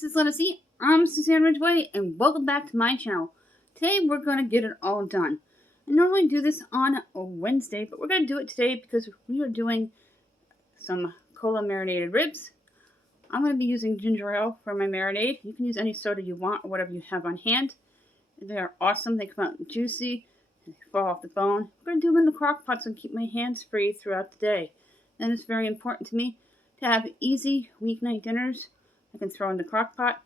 This is Let Us Eat. I'm Suzanne Ridgway, and welcome back to my channel. Today we're going to get it all done. I normally do this on a Wednesday, but we're going to do it today because we are doing some cola marinated ribs. I'm going to be using ginger ale for my marinade. You can use any soda you want or whatever you have on hand. They are awesome. They come out juicy and they fall off the bone. We're going to do them in the crock pot so I can keep my hands free throughout the day. And it's very important to me to have easy weeknight dinners I can throw in the crock pot,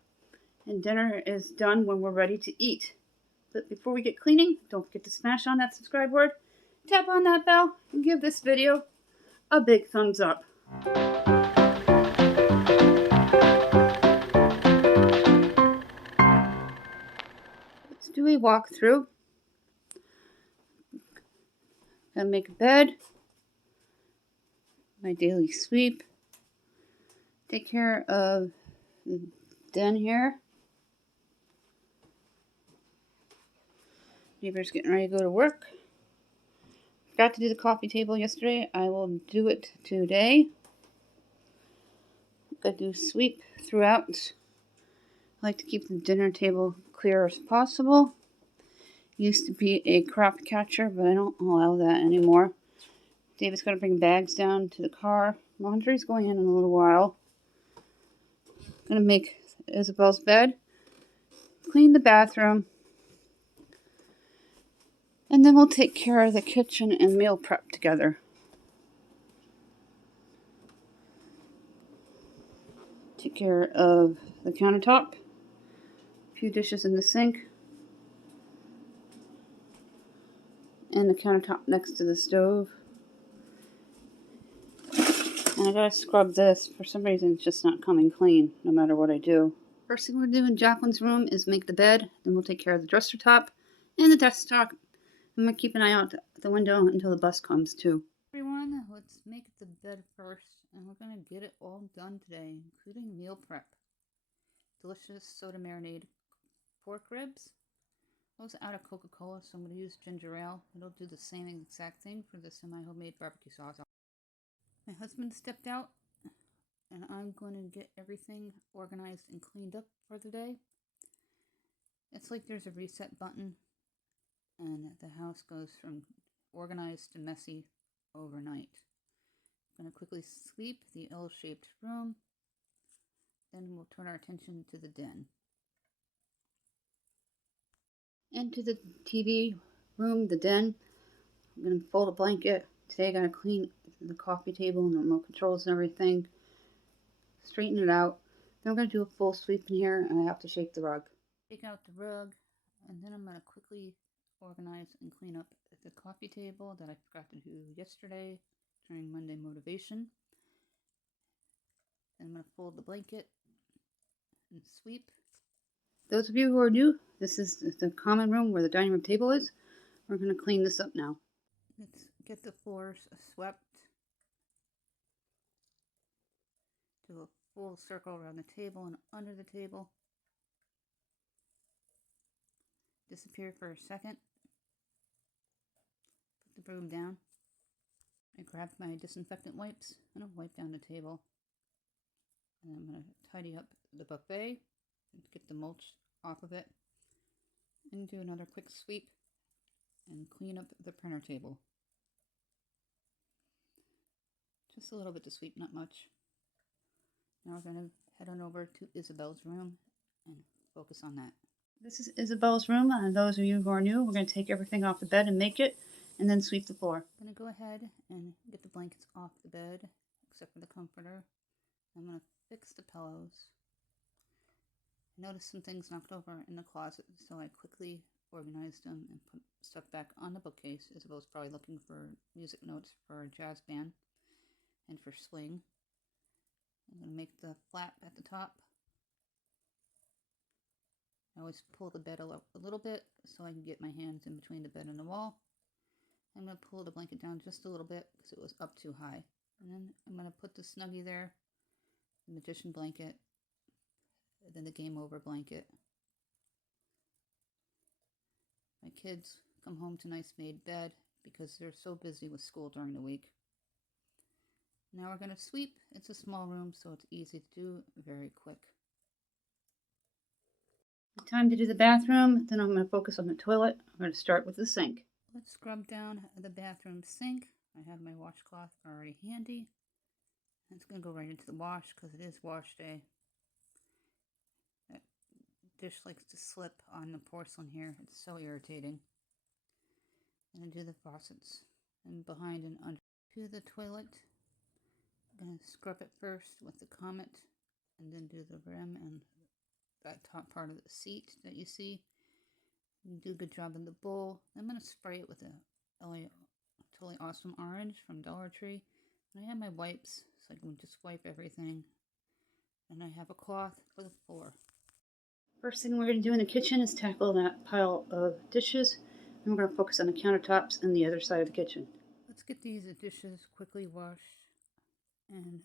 and dinner is done when we're ready to eat. But before we get cleaning, don't forget to smash on that subscribe word, tap on that bell, and give this video a big thumbs up. Let's do a walkthrough. Gonna make a bed, my daily sweep, take care of the den here. Neighbor's getting ready to go to work. Forgot to do the coffee table yesterday. I will do it today. I do sweep throughout. I like to keep the dinner table clear as possible. Used to be a crop catcher, but I don't allow that anymore. David's going to bring bags down to the car. Laundry's going in a little while. Going to make Isabel's bed, clean the bathroom, and then we'll take care of the kitchen and meal prep together. Take care of the countertop, a few dishes in the sink, and the countertop next to the stove. And I gotta scrub this. For some reason, it's just not coming clean, no matter what I do. First thing we're doing in Jacqueline's room is make the bed. Then we'll take care of the dresser top and the desktop. I'm gonna keep an eye out the window until the bus comes too. Everyone, let's make the bed first, and we're gonna get it all done today, including meal prep. Delicious soda marinade pork ribs. I was out of Coca-Cola, so I'm gonna use ginger ale. It'll do the same exact thing for the semi-homemade barbecue sauce. My husband stepped out, and I'm going to get everything organized and cleaned up for the day. It's like there's a reset button, and the house goes from organized to messy overnight. I'm going to quickly sweep the L-shaped room, then we'll turn our attention to the den. Into the TV room, the den. I'm going to fold a blanket. Today I'm going to clean the coffee table and the remote controls and everything. Straighten it out. Then I'm going to do a full sweep in here, and I have to shake the rug. Take out the rug, and then I'm going to quickly organize and clean up the coffee table that I forgot to do yesterday during Monday motivation. Then I'm going to fold the blanket and sweep. Those of you who are new, this is the common room where the dining room table is. We're going to clean this up now. Let's get the floors swept. Do a full circle around the table and under the table. Disappear for a second. Put the broom down. I grab my disinfectant wipes and I'll wipe down the table. And I'm going to tidy up the buffet and get the mulch off of it. And do another quick sweep and clean up the printer table. Just a little bit to sweep, not much. Now we're going to head on over to Isabel's room and focus on that. This is Isabel's room. Those of you who are new, we're going to take everything off the bed and make it, and then sweep the floor. I'm going to go ahead and get the blankets off the bed, except for the comforter. I'm going to fix the pillows. I noticed some things knocked over in the closet, so I quickly organized them and put stuff back on the bookcase. Isabel's probably looking for music notes for a jazz band and for swing. I'm going to make the flap at the top. I always pull the bed a little bit so I can get my hands in between the bed and the wall. I'm going to pull the blanket down just a little bit because it was up too high. And then I'm going to put the Snuggie there, the magician blanket, and then the game over blanket. My kids come home to nice made bed because they're so busy with school during the week. Now we're going to sweep. It's a small room, so it's easy to do, very quick. Time to do the bathroom, then I'm going to focus on the toilet. I'm going to start with the sink. Let's scrub down the bathroom sink. I have my washcloth already handy. It's going to go right into the wash because it is wash day. That dish likes to slip on the porcelain here. It's so irritating. And do the faucets and behind and under. To the toilet. I'm going to scrub it first with the Comet and then do the rim and that top part of the seat that you see. You do a good job in the bowl. I'm going to spray it with a Totally Awesome Orange from Dollar Tree. And I have my wipes so I can just wipe everything. And I have a cloth for the floor. First thing we're going to do in the kitchen is tackle that pile of dishes. And we're going to focus on the countertops and the other side of the kitchen. Let's get these dishes quickly washed and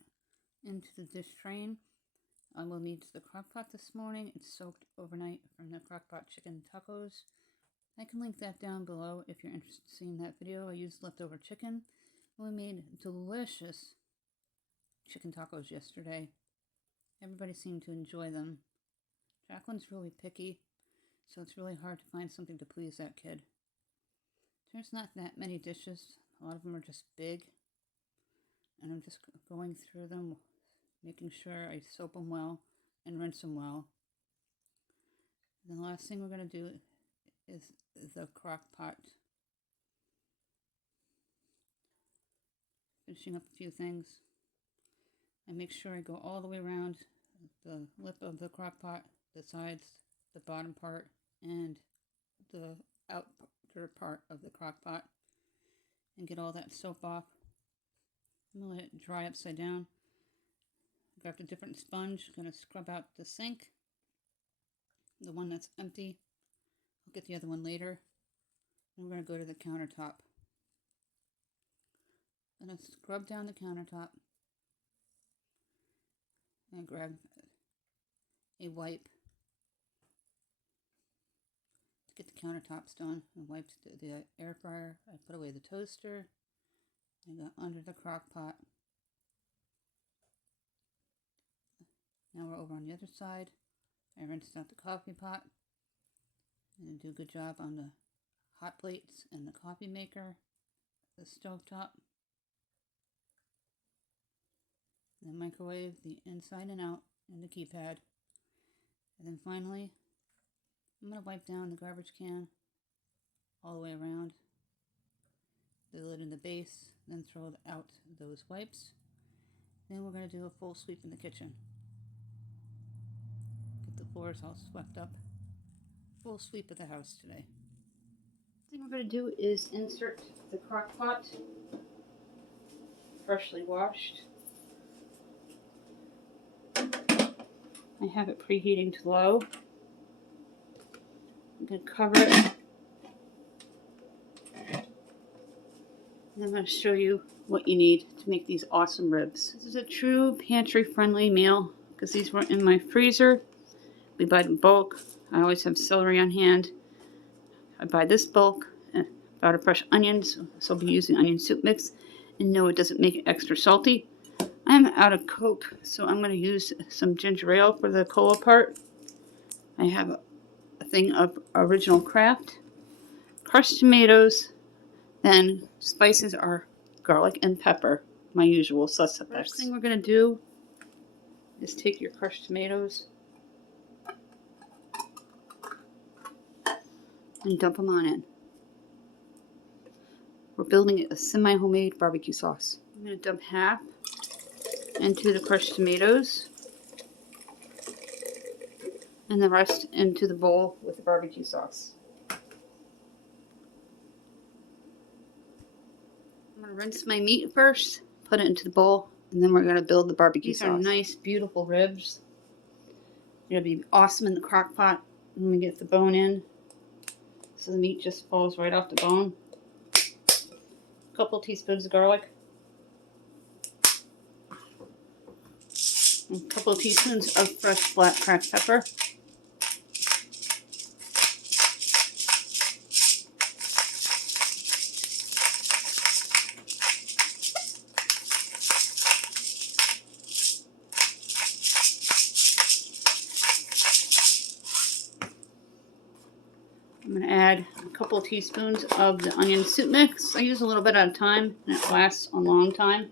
into the dish train. I will need the crock pot this morning. It's soaked overnight from the crock pot chicken tacos. I can link that down below if you're interested in seeing that video. I used leftover chicken. We made delicious chicken tacos yesterday. Everybody seemed to enjoy them. Jacqueline's really picky, so it's really hard to find something to please that kid. There's not that many dishes. A lot of them are just big. And I'm just going through them, making sure I soap them well and rinse them well. And the last thing we're going to do is the crock pot. Finishing up a few things. I make sure I go all the way around the lip of the crock pot, the sides, the bottom part, and the outer part of the crock pot, and get all that soap off. I'm going to let it dry upside down. I grabbed a different sponge. I'm going to scrub out the sink, the one that's empty. I'll get the other one later. And we're going to go to the countertop. I'm going to scrub down the countertop. And grab a wipe to get the countertops done. I wiped the air fryer. I put away the toaster. I got under the crock pot. Now we're over on the other side. I rinsed out the coffee pot. And do a good job on the hot plates and the coffee maker, the stovetop, the microwave, the inside and out, and the keypad. And then finally, I'm going to wipe down the garbage can all the way around, the lid in the base, then throw out those wipes. Then we're going to do a full sweep in the kitchen. Get the floors all swept up. Full sweep of the house today. The thing we're going to do is insert the crock pot, freshly washed. I have it preheating to low. I'm going to cover it. And I'm going to show you what you need to make these awesome ribs. This is a true pantry-friendly meal because these were in my freezer. We buy in bulk. I always have celery on hand. I buy this bulk, about a fresh onions, so I'll be using onion soup mix. And no, it doesn't make it extra salty. I'm out of Coke, so I'm going to use some ginger ale for the cola part. I have a thing of original craft, crushed tomatoes, then spices are garlic and pepper, my usual suspects. First thing we're going to do is take your crushed tomatoes and dump them on in. We're building a semi-homemade barbecue sauce. I'm going to dump half into the crushed tomatoes and the rest into the bowl with the barbecue sauce. I'm going to rinse my meat first, put it into the bowl, and then we're going to build the barbecue sauce. These are nice, beautiful ribs. They're going to be awesome in the crock pot. I'm going to get the bone in so the meat just falls right off the bone. A couple teaspoons of garlic. And a couple of teaspoons of fresh black cracked pepper. I'm going to add a couple of teaspoons of the onion soup mix. I use a little bit at a time, and it lasts a long time.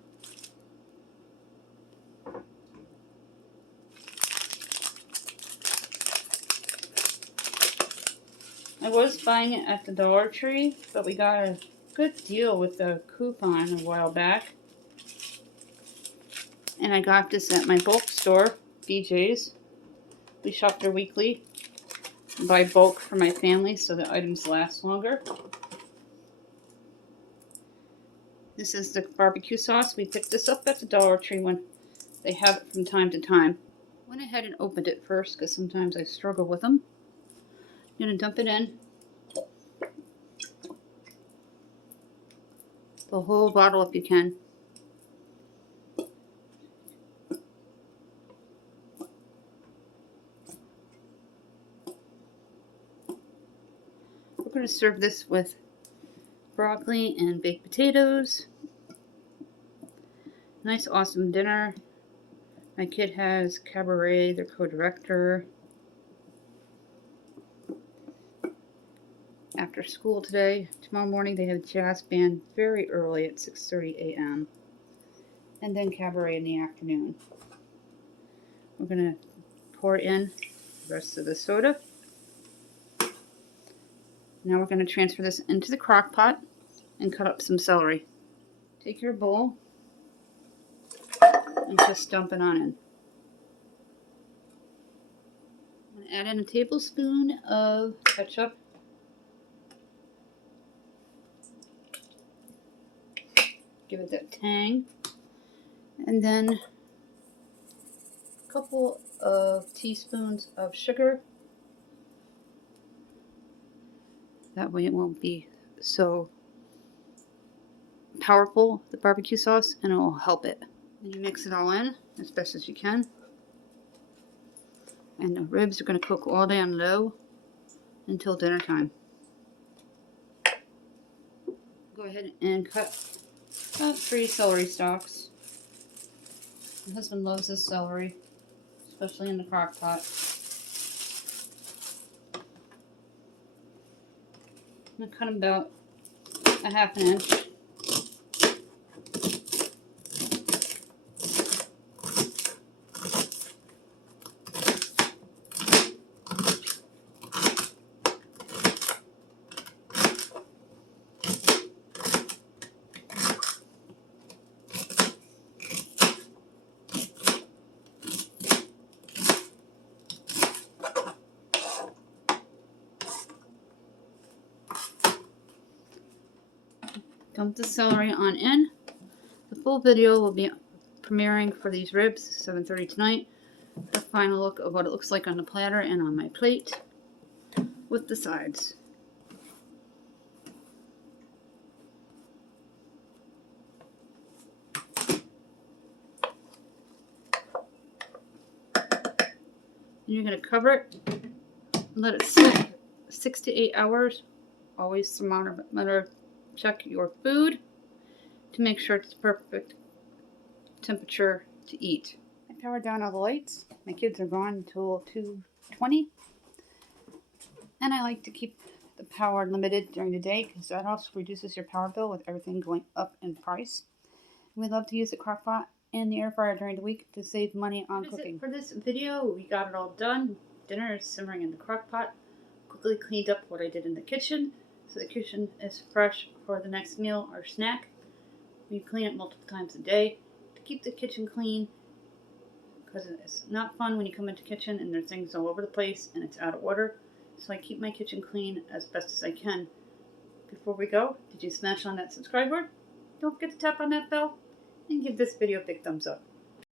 I was buying it at the Dollar Tree, but we got a good deal with the coupon a while back. And I got this at my bulk store, BJ's. We shop there weekly. Buy bulk for my family so the items last longer. This is the barbecue sauce. We picked this up at the Dollar Tree when they have it from time to time. Went ahead and opened it first because sometimes I struggle with them. I'm going to dump it in. The whole bottle if you can. We're going to serve this with broccoli and baked potatoes. Nice, awesome dinner. My kid has cabaret, their co-director. After school today. Tomorrow morning they have jazz band very early at 6:30 a.m. And then cabaret in the afternoon. We're going to pour in the rest of the soda. Now we're going to transfer this into the crock pot and cut up some celery. Take your bowl and just dump it on in. I'm going to add in a tablespoon of ketchup. Give it that tang. And then a couple of teaspoons of sugar. That way it won't be so powerful, the barbecue sauce, and it will help it. And you mix it all in as best as you can. And the ribs are going to cook all day on low until dinner time. Go ahead and cut about 3 celery stalks. My husband loves this celery, especially in the crock pot. I'm going to cut them about a ½ inch. Dump the celery on in. The full video will be premiering for these ribs 7:30 tonight. A final look of what it looks like on the platter and on my plate with the sides. And you're going to cover it and let it sit 6 to 8 hours. Always thermometer check your food to make sure it's perfect temperature to eat. I powered down all the lights. My kids are gone until 2:20. And I like to keep the power limited during the day because that also reduces your power bill with everything going up in price. And we love to use the crock pot and the air fryer during the week to save money on cooking. For this video, we got it all done. Dinner is simmering in the crock pot. Quickly cleaned up what I did in the kitchen, so the kitchen is fresh for the next meal or snack. We clean it multiple times a day to keep the kitchen clean, because it's not fun when you come into the kitchen and there's things all over the place and it's out of order. So I keep my kitchen clean as best as I can. Before we go, did you smash on that subscribe button? Don't forget to tap on that bell and give this video a big thumbs up.